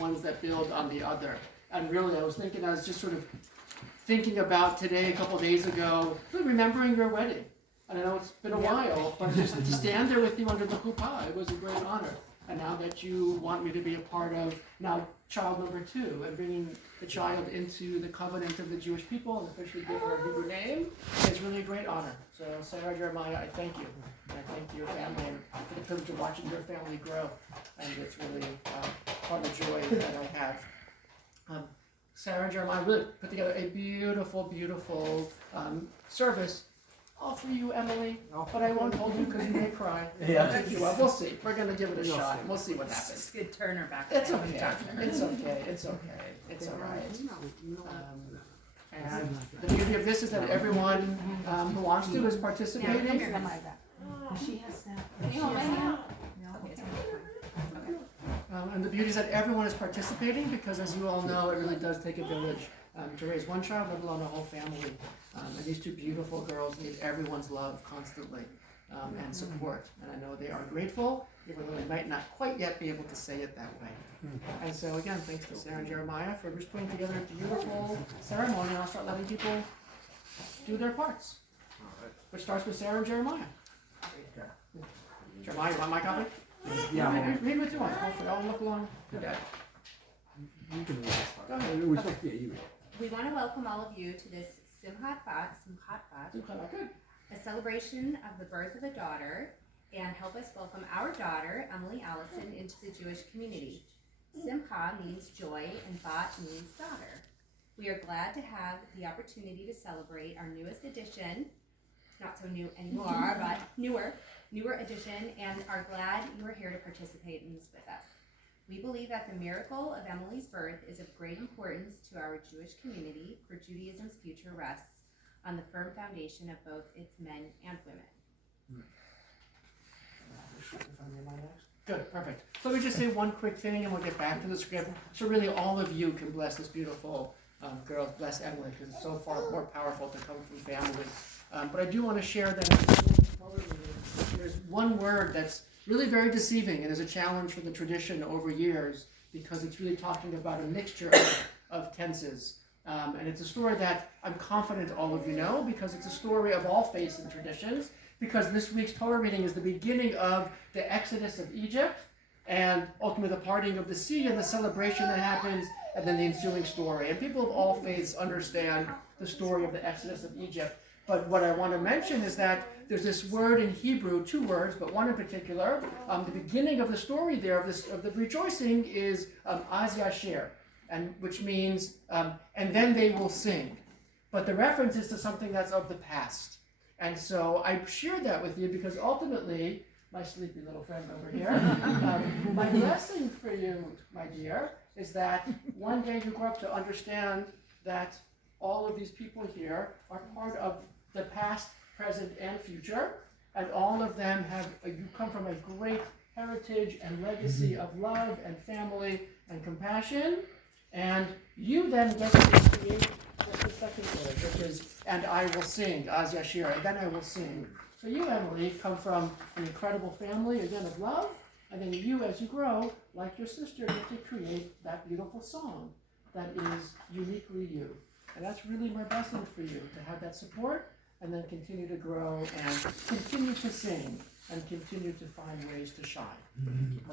ones that build on the other. And really, I was just sort of thinking about today, a couple of days ago, really remembering your wedding. And I know it's been a while, but just to stand there with you under the chuppah, it was a great honor. And now that you want me to be a part of now child number 2 and bringing the child into the covenant of the Jewish people and officially give her a Hebrew name, it's really a great honor. So Sarah Jeremiah, I thank you. And I thank your family for the privilege of watching your family grow. And it's really part of the joy that I have. Sarah and Jeremiah really put together a beautiful, beautiful service. All for you, Emily, but I won't hold you because you may cry. Yeah. We'll see. We're going to give it a shot. We'll see what happens. Just good turner back. It's okay. It's okay. It's okay. It's all right. And the beauty of this is that everyone who wants to is participating. She has that. And the beauty is that everyone is participating because, as you all know, it really does take a village to raise one child, let alone a whole family. And these 2 beautiful girls need everyone's love constantly and support. And I know they are grateful, even though they might not quite yet be able to say it that way. And so again, thanks to Sarah and Jeremiah for just putting together a beautiful ceremony, and I'll start letting people do their parts. Which starts with Sarah and Jeremiah. Jeremiah, you want my copy? Yeah. Read what you want. Hopefully, I'll look along. Good day. You can read this part. Go ahead. You read. We want to welcome all of you to this Simchat Bat, a celebration of the birth of a daughter, and help us welcome our daughter, Emily Allison, into the Jewish community. Simcha means joy and Bat means daughter. We are glad to have the opportunity to celebrate our newest addition, not so new anymore, but newer addition, and are glad you are here to participate in this with us. We believe that the miracle of Emily's birth is of great importance to our Jewish community, for Judaism's future rests on the firm foundation of both its men and women. Good, perfect. So let me just say one quick thing and we'll get back to the script. So really all of you can bless this beautiful girl, bless Emily, because it's so far more powerful to come from family. But I do want to share that there's one word that's really very deceiving and is a challenge for the tradition over years, because it's really talking about a mixture of tenses. And it's a story that I'm confident all of you know, because it's a story of all faiths and traditions, because this week's Torah reading is the beginning of the Exodus of Egypt, and ultimately the parting of the sea and the celebration that happens, and then the ensuing story. And people of all faiths understand the story of the Exodus of Egypt. But what I want to mention is that there's this word in Hebrew, 2 words, but one in particular. The beginning of the story there of the rejoicing is Az Yashir, and which means and then they will sing. But the reference is to something that's of the past. And so I shared that with you because ultimately, my sleepy little friend over here, my blessing for you, my dear, is that one day you grow up to understand that all of these people here are part of the past, present, and future, and all of them you come from a great heritage and legacy of love and family and compassion, and you then get to create the second word, which is, and I will sing, Az Yashir, and then I will sing. So you, Emily, come from an incredible family, again, of love, and then you, as you grow, like your sister, get to create that beautiful song that is uniquely you. And that's really my blessing for you, to have that support, and then continue to grow, and continue to sing, and continue to find ways to shine.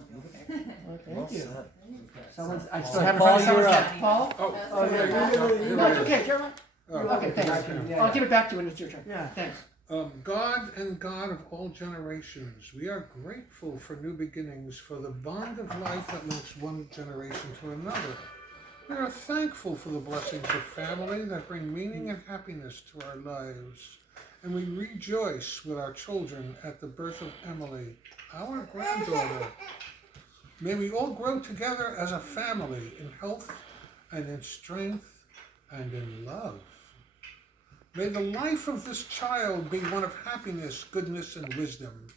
Okay, thank you. I still haven't found someone's head. Paul? No, it's okay, Jeremiah. Okay, thanks. I'll give it back to you when it's your turn. Yeah, thanks. God and God of all generations, we are grateful for new beginnings, for the bond of life that links one generation to another. We are thankful for the blessings of family that bring meaning and happiness to our lives. And we rejoice with our children at the birth of Emily, our granddaughter. May we all grow together as a family in health and in strength and in love. May the life of this child be one of happiness, goodness, and wisdom.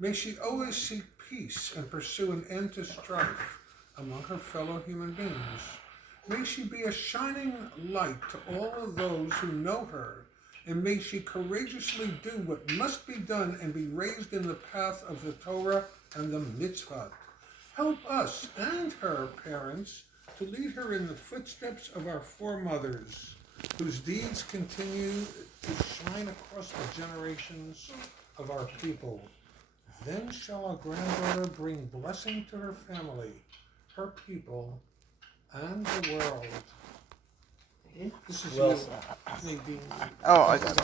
May she always seek peace and pursue an end to strife among her fellow human beings. May she be a shining light to all of those who know her, and may she courageously do what must be done and be raised in the path of the Torah and the mitzvah. Help us and her parents to lead her in the footsteps of our foremothers, whose deeds continue to shine across the generations of our people. Then shall our granddaughter bring blessing to her family, her people, and the world. This is Well, you, Nadine. Oh, I got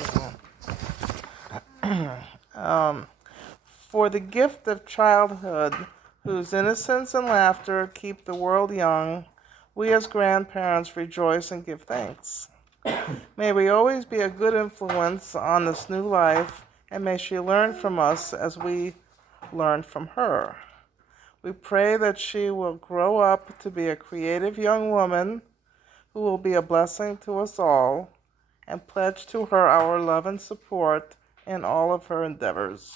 it. For the gift of childhood, whose innocence and laughter keep the world young, we as grandparents rejoice and give thanks. May we always be a good influence on this new life, and may she learn from us as we learn from her. We pray that she will grow up to be a creative young woman who will be a blessing to us all, and pledge to her our love and support in all of her endeavors.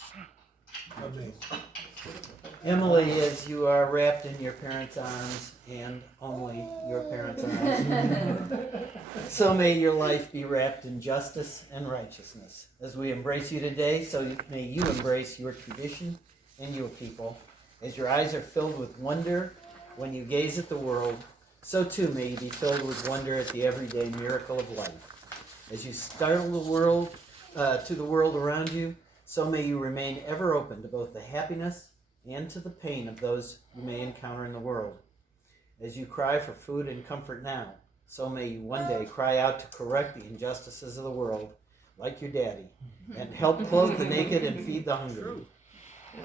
Amen. Emily, as you are wrapped in your parents' arms and only your parents' arms, so may your life be wrapped in justice and righteousness. As we embrace you today, may you embrace your tradition and your people. As your eyes are filled with wonder when you gaze at the world, so too may you be filled with wonder at the everyday miracle of life. As you startle the world to the world around you, so may you remain ever open to both the happiness and to the pain of those you may encounter in the world. As you cry for food and comfort now, so may you one day cry out to correct the injustices of the world, like your daddy, and help clothe the naked and feed the hungry.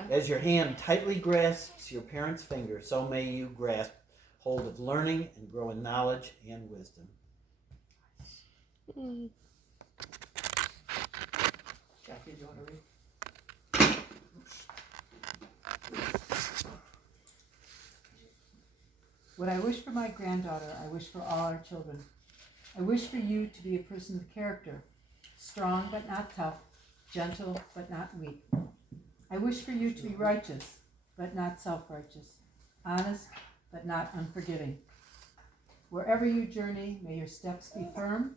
As your hand tightly grasps your parents' finger, so may you grasp hold of learning and grow in knowledge and wisdom. Jackie, do you want to read? What I wish for my granddaughter, I wish for all our children. I wish for you to be a person of character, strong but not tough, gentle but not weak. I wish for you to be righteous but not self-righteous, honest but not unforgiving. Wherever you journey, may your steps be firm,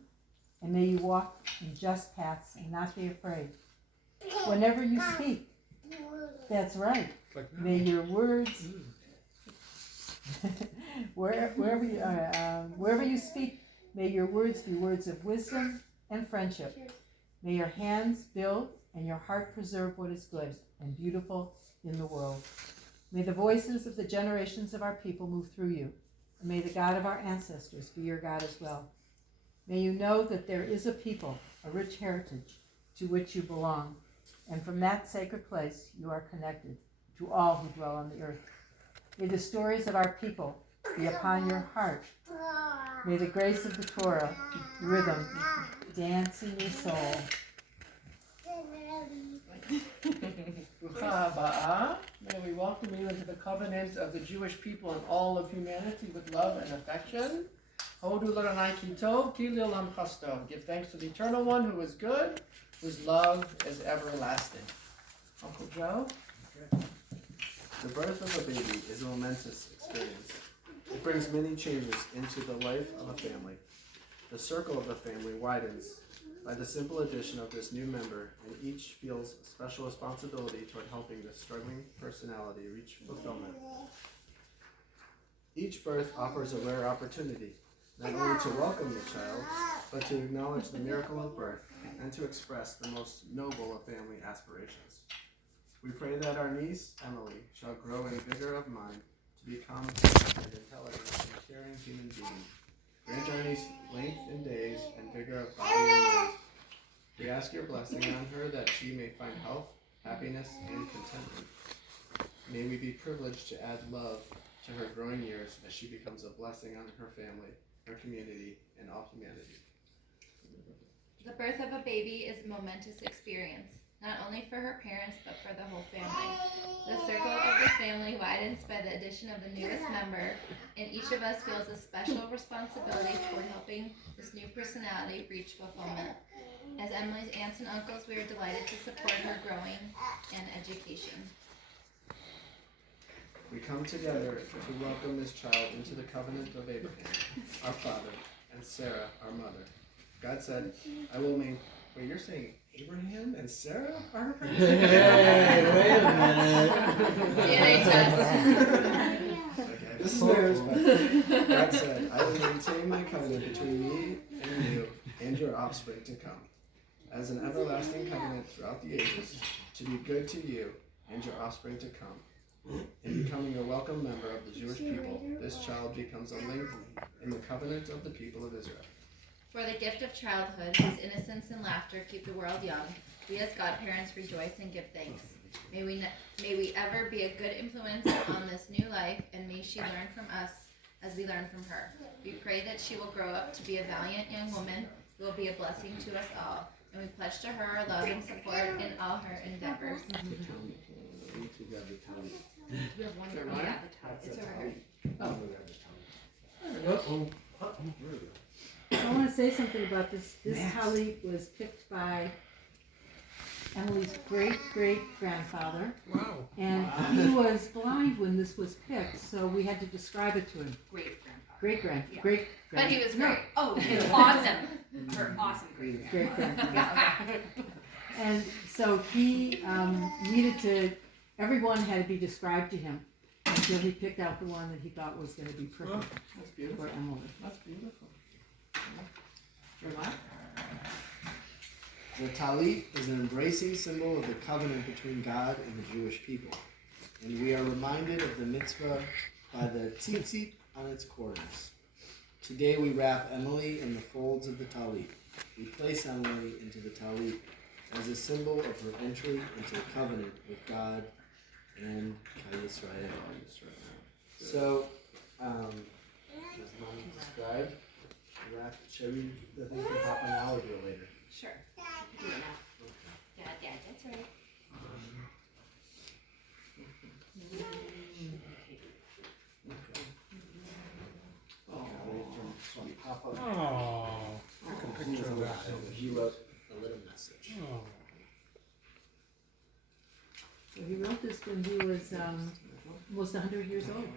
and may you walk in just paths and not be afraid. Whenever you speak, that's right, Like that. may your words wherever you speak, may your words be words of wisdom and friendship. May your hands build and your heart preserve what is good and beautiful in the world. May the voices of the generations of our people move through you, and may the God of our ancestors be your God as well. May you know that there is a people, a rich heritage, to which you belong, and from that sacred place you are connected to all who dwell on the earth. May the stories of our people be upon your heart. May the grace of the Torah, rhythm, dance in your soul. Brucha Haba. May we welcome you into the covenant of the Jewish people and all of humanity with love and affection. Hodu l'Adonai ki tov, ki l'olam chasto. Give thanks to the Eternal One who is good, whose love is everlasting. Uncle Joe? The birth of a baby is a momentous experience. It brings many changes into the life of a family. The circle of the family widens by the simple addition of this new member, and each feels a special responsibility toward helping this struggling personality reach fulfillment. Each birth offers a rare opportunity, not only to welcome the child, but to acknowledge the miracle of birth and to express the most noble of family aspirations. We pray that our niece, Emily, shall grow in vigor of mind to become an intelligent and caring human being. Grant our niece length in days and vigor of body and mind. We ask your blessing on her that she may find health, happiness, and contentment. May we be privileged to add love to her growing years as she becomes a blessing on her family, her community, and all humanity. The birth of a baby is a momentous experience, not only for her parents, but for the whole family. The circle of the family widens by the addition of the newest member, and each of us feels a special responsibility toward helping this new personality reach fulfillment. As Emily's aunts and uncles, we are delighted to support her growing and education. We come together to welcome this child into the covenant of Abraham, our father, and Sarah, our mother. God said, I will make... Wait, you're saying Abraham and Sarah are her parents? Hey, wait a minute. DNA test. Okay. This is very respectful. God said, I will maintain my covenant between me and you and your offspring to come, as an everlasting covenant throughout the ages, to be good to you and your offspring to come. In becoming a welcome member of the Jewish people, this child becomes a link in the covenant of the people of Israel. For the gift of childhood, whose innocence and laughter keep the world young, we as godparents rejoice and give thanks. May we ever be a good influence on this new life, and may she learn from us as we learn from her. We pray that she will grow up to be a valiant young woman who will be a blessing to us all, and we pledge to her our love and support in all her endeavors. We have one There, from Maya? at the top. It's over here. So I want to say something about this. This talit was picked by Emily's great-great-grandfather, Wow. and he was blind when this was picked, so we had to describe it to him. Great grandfather. Great-grand, Yeah. great. But he was no, great. Oh, it's awesome. Her awesome great great-grandfather. Yeah, okay. And so he needed to. Everyone had to be described to him until he picked out the one that he thought was going to be perfect That's beautiful. for Emily. That's beautiful. Jeremiah? The talit is an embracing symbol of the covenant between God and the Jewish people, and we are reminded of the mitzvah by the tzitzit on its corners. Today we wrap Emily in the folds of the talit. We place Emily into the talit as a symbol of her entry into a covenant with God and Klal Yisrael. So, as Mom described, shall we the thing can pop on now or do it later? Sure. Do it now. Yeah, that's right. Pop up. Oh, take a picture of that. He wrote a little message. Oh. So he wrote this when he was almost 100 years old,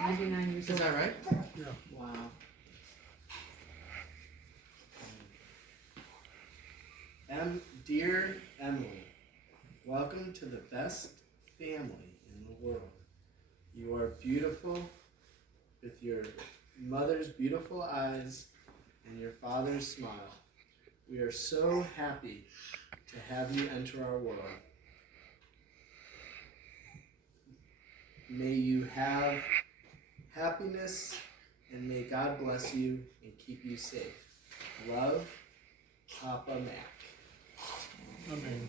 99 years Is old. that right? Yeah. Wow. Dear Emily, welcome to the best family in the world. You are beautiful with your mother's beautiful eyes and your father's smile. We are so happy to have you enter our world. May you have happiness and may God bless you and keep you safe. Love, Papa Mac. Amen.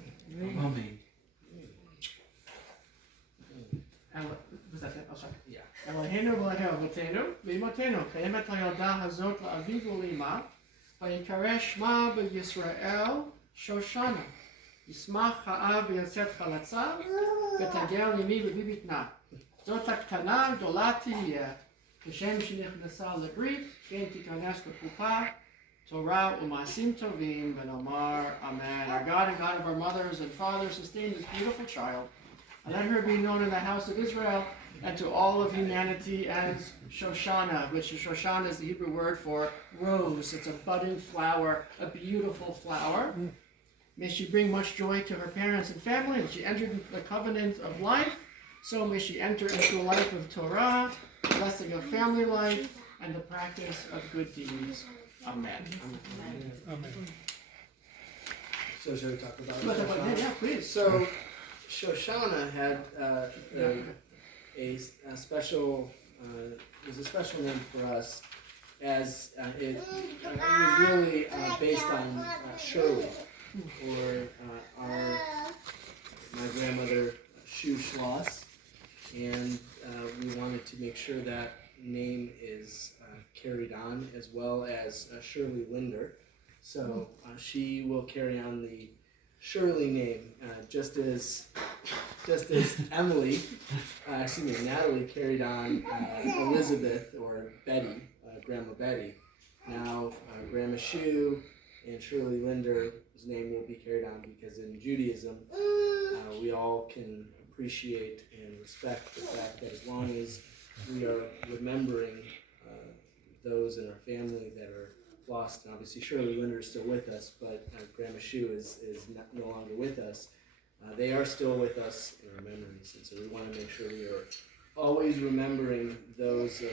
Was that it? Oh, sorry. Yeah. אלוהינו ואלוהי אבותינו ואמותינו, קיימת הילדה הזאת לאביו ולאמה, ויקרא שמה בישראל שושנה. ישמח האב ויוצאת חלצה, ותגר ימי בבי בטנה. זאת הקטנה גדולה תהיה, כשם שנכנסה לברית, כן תיכנס לחופה, Torah umasim tovim v'nomar amen. Our God and God of our mothers and fathers, sustain this beautiful child, and let her be known in the house of Israel and to all of humanity as Shoshana, which Shoshana is the Hebrew word for rose. It's a budding flower, a beautiful flower. May she bring much joy to her parents and family. As she entered into the covenant of life, so may she enter into a life of Torah, blessing of family life, and the practice of good deeds. Amen. Amen. So should we talk about Yeah, Shoshana? yeah, please. So Shoshana had a special was a special name for us, as it was really based on Shirley, or my grandmother Shu Schloss, and we wanted to make sure that name is carried on, as well as Shirley Linder. So she will carry on the Shirley name, just as Emily, Natalie carried on Elizabeth or Betty, Grandma Betty. Now Grandma Shu and Shirley Linder's name will be carried on because in Judaism we all can appreciate and respect the fact that as long as we are remembering those in our family that are lost, and obviously Shirley Linder is still with us, but Grandma Shu is no longer with us. They are still with us in our memories, and so we want to make sure we are always remembering those of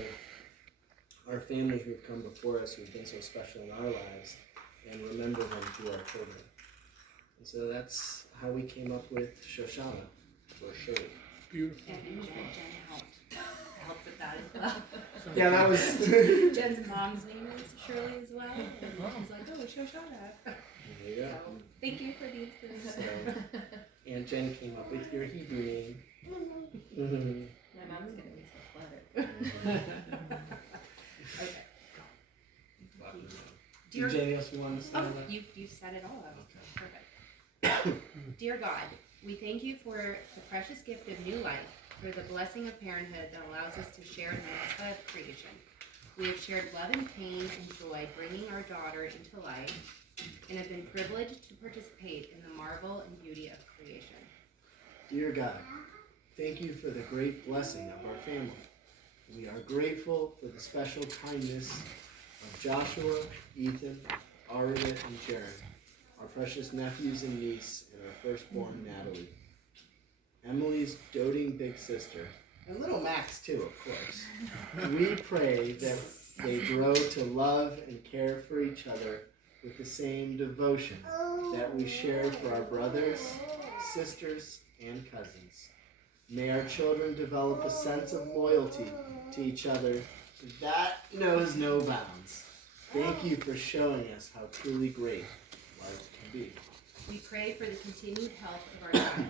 our family who have come before us, who have been so special in our lives, and remember them to our children. And so that's how we came up with Shoshana, for Shirley. Beautiful. And Jen helped with that as well. Yeah, that was. Jen's mom's name is Shirley as well. And she's like, oh, Shoshana. There you go. So thank you for the inspiration. So, and Jen came up with your Hebrew name. My mom's gonna be so flattered. Okay. Dear, Anything else you want to say? oh, on that? you set it all up. Okay. Perfect. Dear God, we thank you for the precious gift of new life, for the blessing of parenthood that allows us to share in the mitzvah of creation. We have shared love and pain and joy bringing our daughter into life, and have been privileged to participate in the marvel and beauty of creation. Dear God, thank you for the great blessing of our family. We are grateful for the special kindness of Joshua, Ethan, Arvid, and Sharon, our precious nephews and niece, and our firstborn, Natalie. Emily's doting big sister, and little Max too, of course. We pray that they grow to love and care for each other with the same devotion that we share for our brothers, sisters, and cousins. May our children develop a sense of loyalty to each other that knows no bounds. Thank you for showing us how truly great life can be. We pray for the continued health of our child.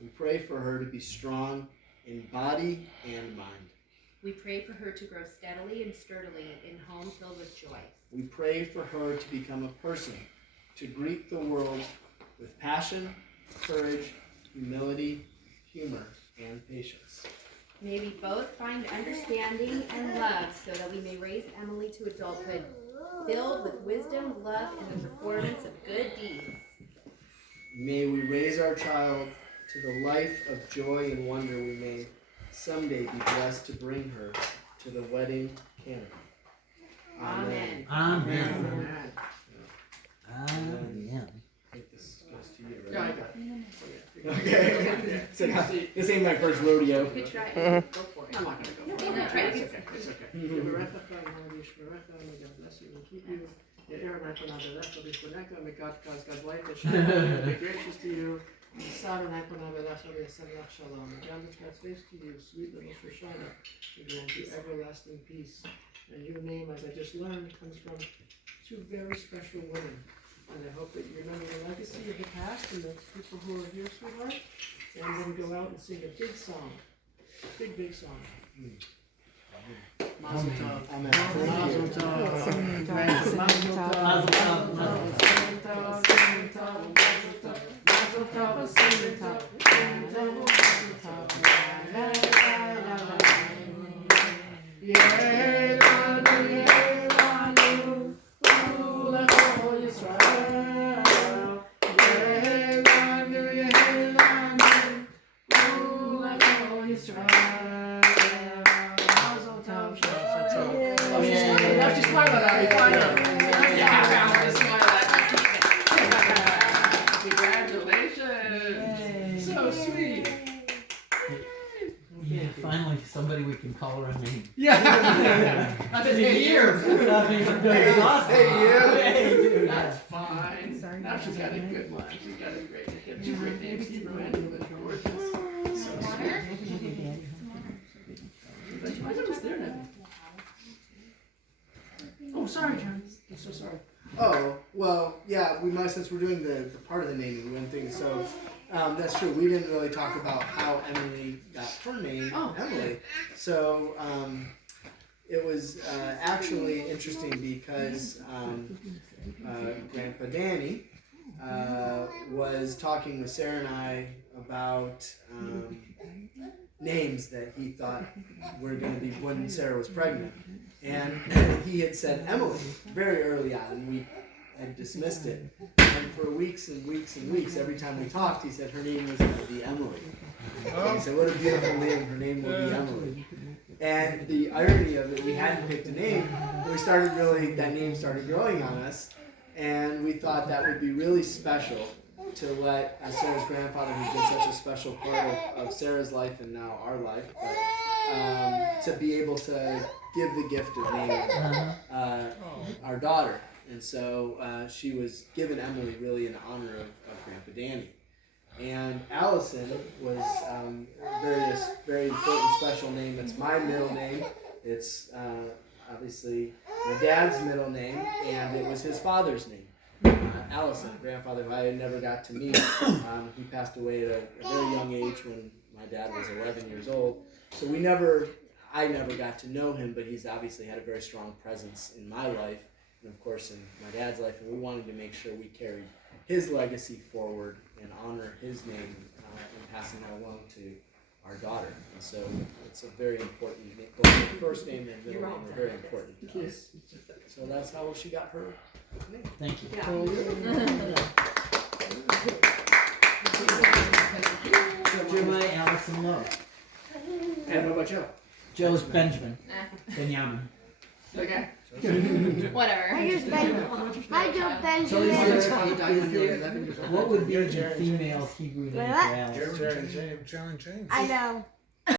We pray for her to be strong in body and mind. We pray for her to grow steadily and sturdily in a home filled with joy. We pray for her to become a person to greet the world with passion, courage, humility, humor, and patience. May we both find understanding and love so that we may raise Emily to adulthood filled with wisdom, love, and the performance of good deeds. May we raise our child to the life of joy and wonder we may someday be blessed to bring her to the wedding canopy. Amen. Amen. Amen. I think this goes to you, right? Yeah, I got it. Okay. So, this ain't my first rodeo. Good try. Go for it. I'm not gonna go. No, for it. no, try it. It's okay. It's okay. Yevarechecha, and Yishmerecha, may God bless you and keep you. Ye'erecha, Navelecha, B'shvonecha, may God cause God's light to shine on you, be gracious to you. Saranach, Navelecha, V'yasemach Shalom. May God lift God's face to you, sweet little Shoshana, and grant you everlasting peace. And your name, as I just learned, comes from two very special women. And I hope that you remember the legacy of the past and the people who are here, sweetheart. And then go out and sing a big song. Big song. Mazel tov. Amen. Mazel tov. Singing tov, Mazel singing tov. tov. Mazel tov. Singing tov, singing tov, mazel tov. Mazel tov, singing tov. Singing tov, mazel tov. La, la, la, la, la. Yehelanu, Yehelanu, Ulecho Yisrael. Yehelanu, Yehelanu, Ulecho Yisrael. Mazel tov, Mazel tov. Oh, she's smiling. Now she's smiling at me. Why not? Yeah, just smile at me. Congratulations. So sweet. Yeah, finally somebody we can call her a name. Yeah. I've been here years. Hey, awesome. Hey, dude. That's fine. Sorry. Now she's got a good one. She's got a great name. Two great names, Hebrew and English. Gorgeous. So sweet. I thought it was their name. Oh, sorry, John. I'm so sorry. Oh, well, yeah, since we're doing the part of the naming one thing, so that's true. We didn't really talk about how Emily got her name, Emily. So it was actually interesting because Grandpa Danny was talking with Sarah and I about names that he thought were going to be when Sarah was pregnant. And he had said Emily very early on, and we had dismissed it. And for weeks and weeks and weeks, every time we talked, he said her name was going to be Emily. And he said, what a beautiful name, her name will be Emily. And the irony of it, we hadn't picked a name, but that name started growing on us, and we thought that would be really special to let Sarah's grandfather, who's been such a special part of Sarah's life and now our life, but to be able to give the gift of naming our daughter. And so she was given Emily really in honor of Grandpa Danny. And Allison was a very important special name. It's my middle name. It's obviously my dad's middle name, and it was his father's name. Allison, grandfather, who I had never got to meet. He passed away at a very young age when my dad was 11 years old. So I never got to know him, but he's obviously had a very strong presence in my life, and of course in my dad's life, and we wanted to make sure we carried his legacy forward and honor his name and passing that along to our daughter. And so it's a very important name. Both the first name and middle name are very important to us. So that's how she got her name. Thank you. Jeremiah Allison Lowe. And what about Joe? Joe's Benjamin. Benjamin. Okay. Whatever. I just I don't So Benjamin. what would be the female Hebrew name for Alice? Jerry and James. John James. I know.